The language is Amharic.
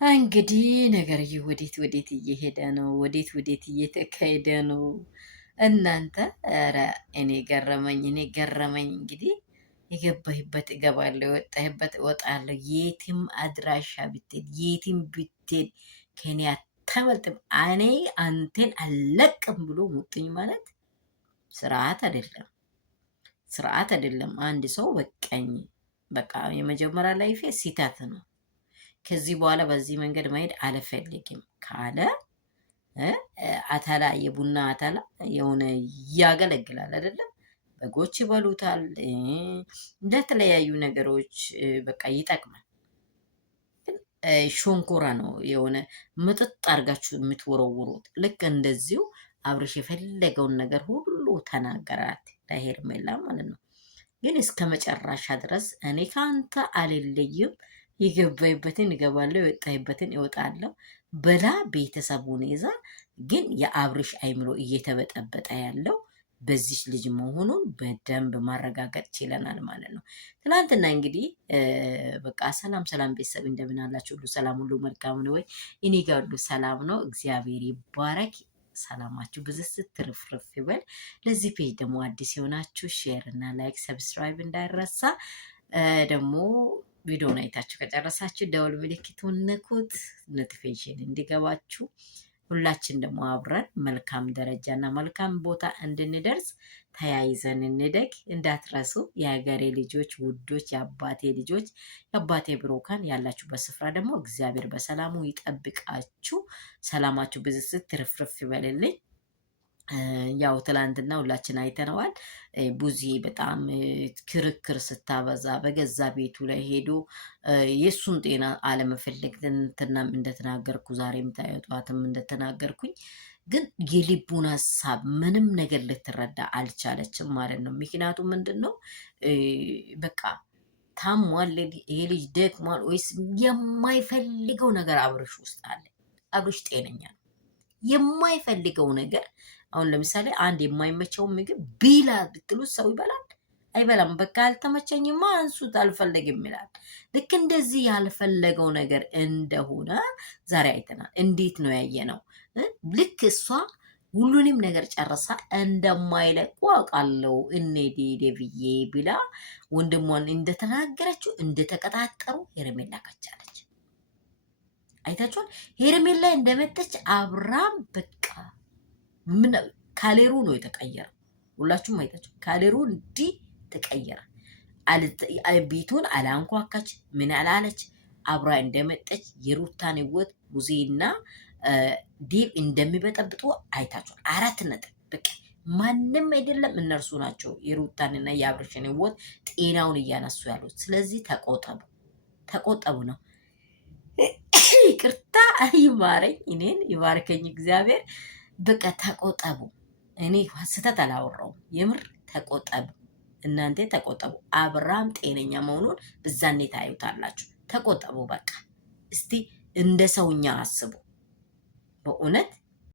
እንግዲህ ነገርዬ ወዴት እየሄደ ነው? ወዴት እየተካሄደ ነው? እናንተ ኧረ እኔ ገረመኝ። እንግዲህ የገባህበት እገባለሁ፣ የወጣህበት እወጣለሁ። የትም አድራሻ ብትሄድ የትም ብትሄድ ከኔ አታመልጥም። እኔ አንቴን አልለቅም ብሎ ሙጥኝ ማለት ስርዓት አይደለም፣ ስርዓት አይደለም። አንድ ሰው በቀኝ በቃ የመጀመሪያ ላይፌ ሲታት ነው። ከዚህ በኋላ በዚህ መንገድ መሄድ አልፈልግም ካለ አተላ የቡና አተላ የሆነ ያገለግላል አይደለም? በጎች ይበሉታል፣ እንደተለያዩ ነገሮች በቃ ይጠቅማል። ሾንኮራ ነው የሆነ ምጥጥ አድርጋችሁ የምትወረውሩት። ልክ እንደዚሁ አብርሽ የፈለገውን ነገር ሁሉ ተናገራት ለሄርሜላ ማለት ነው። ግን እስከ መጨረሻ ድረስ እኔ ከአንተ አልለይም፣ የገባይበትን እገባለሁ፣ የወጣይበትን እወጣለሁ ብላ ቤተሰቡን ይዛ፣ ግን የአብርሽ አይምሮ እየተበጠበጠ ያለው በዚህ ልጅ መሆኑን በደንብ ማረጋገጥ ችለናል ማለት ነው። ትናንትና እንግዲህ በቃ ሰላም ቤተሰብ እንደምን አላችሁ? ሁሉ ሰላም፣ ሁሉ መልካም ነው ወይ? እኔ ጋር ሁሉ ሰላም ነው፣ እግዚአብሔር ይባረክ። ሰላማችሁ ብዝስት ትርፍርፍ ይበል። ለዚህ ፔጅ ደግሞ አዲስ የሆናችሁ ሼር እና ላይክ ሰብስክራይብ እንዳይረሳ። ደግሞ ቪዲዮን አይታችሁ ከጨረሳችሁ ደወል ምልክቱን ንኩት፣ ኖቲፊኬሽን እንዲገባችሁ። ሁላችን ደግሞ አብረን መልካም ደረጃና መልካም ቦታ እንድንደርስ ተያይዘን እንደግ። እንዳትረሱ የሀገሬ ልጆች ውዶች፣ የአባቴ ልጆች፣ የአባቴ ብሩካን ያላችሁበት ስፍራ ደግሞ እግዚአብሔር በሰላሙ ይጠብቃችሁ። ሰላማችሁ ብዝስት ትርፍርፍ ይበልልኝ። ያው ትላንትና ሁላችን አይተነዋል። ቡዚ በጣም ክርክር ስታበዛ በገዛ ቤቱ ላይ ሄዶ የእሱን ጤና አለመፈለግ ትናንትናም እንደተናገርኩ ዛሬም ጠዋትም እንደተናገርኩኝ፣ ግን የልቡን ሀሳብ ምንም ነገር ልትረዳ አልቻለችም ማለት ነው። ምክንያቱም ምንድን ነው በቃ ታሟል፣ ይሄ ልጅ ደክሟል ወይስ የማይፈልገው ነገር አብርሽ ውስጥ አለ? አብርሽ ጤነኛ ነው። የማይፈልገው ነገር አሁን ለምሳሌ አንድ የማይመቸውን ምግብ ቢላ ብትሉት ሰው ይበላል? አይበላም። በቃ ያልተመቸኝማ አንሱት አልፈለግም ይላል። ልክ እንደዚህ ያልፈለገው ነገር እንደሆነ ዛሬ አይተናል። እንዴት ነው ያየነው? ልክ እሷ ሁሉንም ነገር ጨርሳ እንደማይለቁ አውቃለሁ እኔ ዴዴብዬ ብላ ወንድሟን እንደተናገረችው እንደተቀጣጠሩ ሄርሜላ ካቻለች አይታችኋል። ሄርሜላ እንደመጣች አብራም በቃ ምን ካሌሩ ነው የተቀየረው። ሁላችሁም አይታችሁ ካሌሩ እንዲህ ተቀየረ። ቤቱን አላንኳካች፣ ምን አላለች። አብራ እንደመጣች የሩታን ህይወት ሙዚና ዲብ እንደሚበጠብጡ አይታችኋል። 4 ነጥብ በቃ ማንም አይደለም እነርሱ ናቸው የሩታንና የአብርሽን ህይወት ጤናውን እያነሱ ያሉት። ስለዚህ ተቆጠቡ ነው። ይቅርታ ይማረኝ፣ እኔን ይባርከኝ እግዚአብሔር። በቃ ተቆጠቡ። እኔ ስህተት አላወራውም። የምር ተቆጠቡ፣ እናንተ ተቆጠቡ። አብርሃም ጤነኛ መሆኑን ብዛኔ ታዩታላችሁ። ተቆጠቡ በቃ። እስቲ እንደ ሰውኛ አስቡ። በእውነት